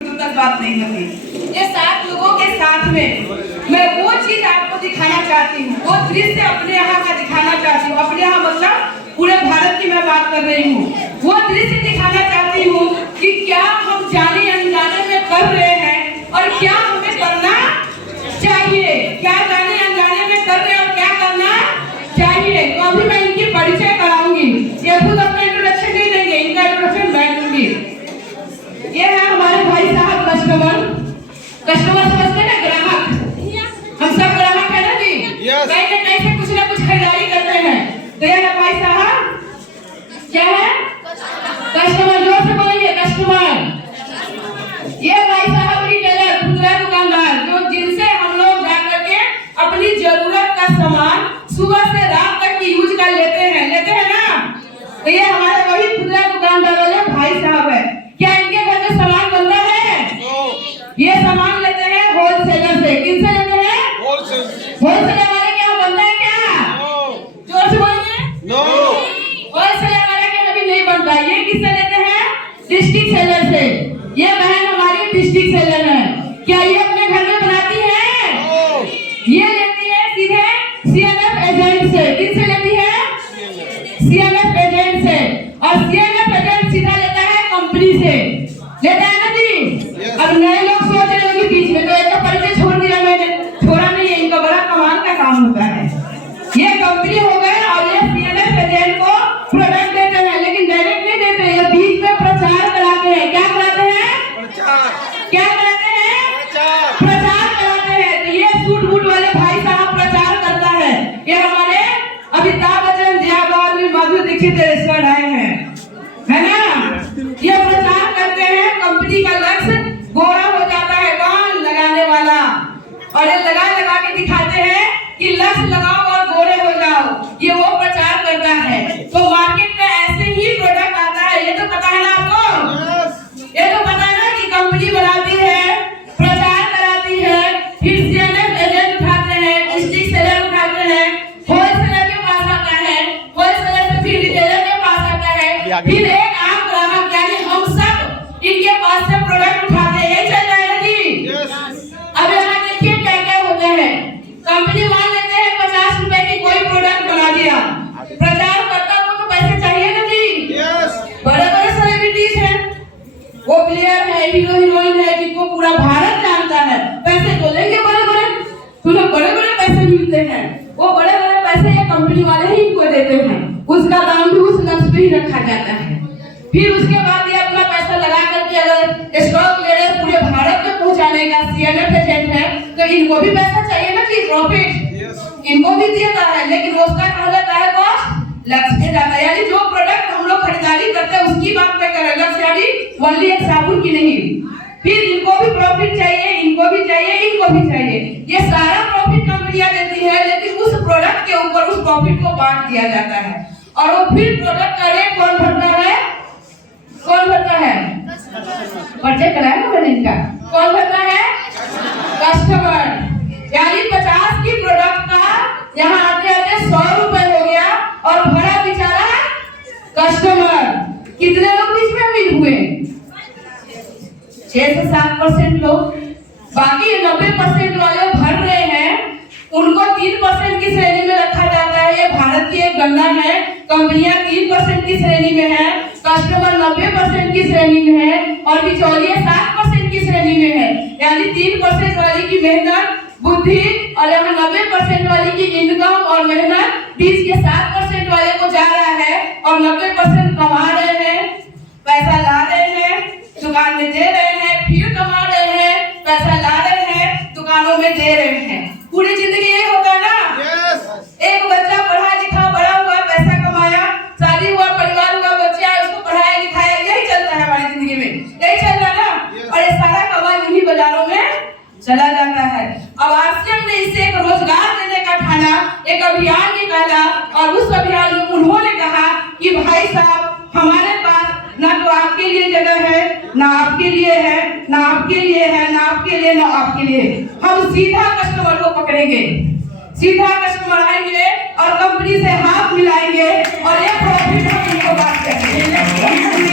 तक बात नहीं होती। ये 7 लोगों के साथ में मैं वो चीज आपको दिखाना चाहती हूँ, वो दृश्य अपने यहाँ का दिखाना चाहती हूँ। अपने यहाँ मतलब पूरे भारत की मैं बात कर रही हूँ। वो दृश्य दिखाना चाहती हूँ कि क्या हम जाने अनजाने में कर रहे हैं और क्या हमें करना चाहिए, क्या जाने अनजाने में कर रहे हैं और क्या करना चाहिए। तो अभी मैं इनकी परिचय कराऊंगी। ये खुद अपना इंट्रोडक्शन नहीं देंगे, इनका इंट्रोडक्शन मैं दूंगी। ये है हमारे भाई साहब कस्टमर समझते हैं, ग्राहक। हम सब ग्राहक है ना जी, कहीं ना कहीं से कुछ ना कुछ खरीदारी करते हैं। तो ये है भाई साहब, क्या है कस्टमर, जोर से बोलिए कस्टमर। ये भाई साहब रिटेलर, खुदरा दुकानदार, जो जिनसे हम लोग जाकर के अपनी जरूरत का सामान सुबह से रात तक की यूज कर लेते हैं ना। तो ये हमारे वही खुदरा दुकानदार वाले भाई साहब है। क्या इनके घर में सामान बनता है? ये सामान लेते हैं होलसेलर से। किनसे लेते हैं? होलसेलर वाले के यहाँ बनता है क्या? जोर से बोलिए। होलसेलर वाले के यहाँ भी नहीं बनता। ये किससे लेते हैं? डिस्ट्रिक्ट सेलर से। ये बहन हमारी डिस्ट्रिक्ट सेलर है। क्या ये अपने घर में बनाती है? ये लेती है सीधे CNF एजेंट से। किससे लेती है? CNF एजेंट से। और CNF एजेंट सीधा लेता है कंपनी से, लेता है ना जी। अब नए लोग सोच रहे होंगे बीच में, तो एक परिचय छोड़ दिया मैंने, छोड़ा नहीं है। इनका बड़ा कमाल का काम होता है। ये कंपनी हो गए और ये CNF एजेंट को प्रोडक्ट देते हैं, लेकिन डायरेक्ट नहीं देते। ये बीच में प्रचार कराते हैं। क्या कराते हैं? क्या कराते हैं? प्रचार कराते हैं। तो ये सूट बूट वाले भाई साहब प्रचार करता है। ये हमारे अमिताभ बच्चन, जया बच्चन, माधुरी दीक्षित ईश्वर आए हैं, है ना। ये प्रचार करते हैं। कंपनी का लक्ष्य गोरा हो जाता है कौन? लगाने वाला। और ये लगा के दिखाते हैं कि लक्ष्य लगाओ और गोरे हो जाओ। ये वो प्रचार करता है। तो मार्केट में ऐसे ही प्रोडक्ट आता है। ये तो पता है ना आपको? ये तो पता है ना कि कंपनी बनाती है, प्रचार कराती है, फिर CNF एजेंट उठाते हैं, डिस्ट्रिक्ट सेलर उठाते हैं, होलसेलर के पास आता है, होलसेलर से फिर रिटेलर के पास आता है, फिर एक आम ग्राहक यानी हम सब इनके पास से प्रोडक्ट उठाते हैं। यही चल रहा है ना जी। अब यहाँ देखिए क्या क्या होता है। कंपनी मान लेते हैं 50 रुपए की कोई प्रोडक्ट बना दिया, प्रचार करता को तो पैसे चाहिए ना जी। बड़े बड़े सेलिब्रिटीज हैं, वो प्लेयर है, हीरो हीरोइन है, जिनको पूरा भारत जानता है। पैसे तो लेंगे बड़े बड़े, तुम्हें बड़े बड़े पैसे मिलते हैं। वो बड़े बड़े पैसे ये कंपनी वाले ही इनको देते हैं। उसका दाम भी उस लक्ष्य पे ही रखा जाता है। फिर उसके बाद ये अपना पैसा लगा करके अगर स्टॉक ले रहे पूरे भारत में पहुंचाने का CNF एजेंट है, तो इनको भी पैसा चाहिए ना कि प्रॉफिट इनको भी देता है। लेकिन उसका कहा जाता है कॉस्ट, लक्ष्य पे जाता है। यानी जो प्रोडक्ट हम लोग खरीदारी करते हैं उसकी बात पे करें, लक्ष्य यानी ओनली एक साबुन की नहीं। फिर इनको भी प्रॉफिट चाहिए, इनको भी चाहिए, इनको भी चाहिए। ये सारा प्रॉफिट कंपनियां देती है, लेकिन उस प्रोडक्ट के ऊपर उस प्रॉफिट को बांट दिया जाता है। और वो फिर प्रोडक्ट का रेट कौन भरता है? कौन भरता है? परिचय कराया ना मैंने इनका। कौन भरता है? कस्टमर। यानी 50 की प्रोडक्ट का यहाँ आते आते 100 रुपए हो गया और भरा बेचारा कस्टमर। कितने लोग बीच में मिल हुए? 6 से 7% लोग। बाकी 90% वाले भर रहे हैं, उनको 3% की श्रेणी में रखा जाता है। ये भारत की एक गणना है। कंपनियां 3% की श्रेणी में है, कस्टमर 90% की श्रेणी में है और बिचौलिए 7% की श्रेणी में है। यानी 3% वाली की मेहनत बुद्धि और यहाँ 90% वाली की इनकम और मेहनत बीच के 7% वाले को जा रहा है और 90% कमा रहे हैं, पैसा ला रहे हैं, दुकान में दे रहे हैं, फिर कमा रहे हैं, पैसा ला रहे हैं, दुकानों में दे रहे हैं। पूरी जिंदगी यही होता है ना। एक बच्चा पढ़ा लिखा बड़ा हुआ, पैसा कमाया, शादी हुआ, परिवार हुआ, बच्चे आए, उसको पढ़ाया लिखाया, यही चलता है हमारी जिंदगी में, यही चल रहा है ना। और ये सारा कमाई उन्हीं बाजारों में चला जाता है। अब RCM ने इससे एक रोजगार देने का ठाना, एक अभियान निकाला और उस अभियान में उन्होंने कहा कि भाई साहब हमारे पास ना तो आपके लिए जगह है, ना आपके लिए है, ना आपके लिए है, ना आपके लिए, ना आपके लिए। हम सीधा कस्टमर को पकड़ेंगे, सीधा कस्टमर आएंगे और कंपनी से हाथ मिलाएंगे और एक प्रॉफिट हम इनको बात करेंगे।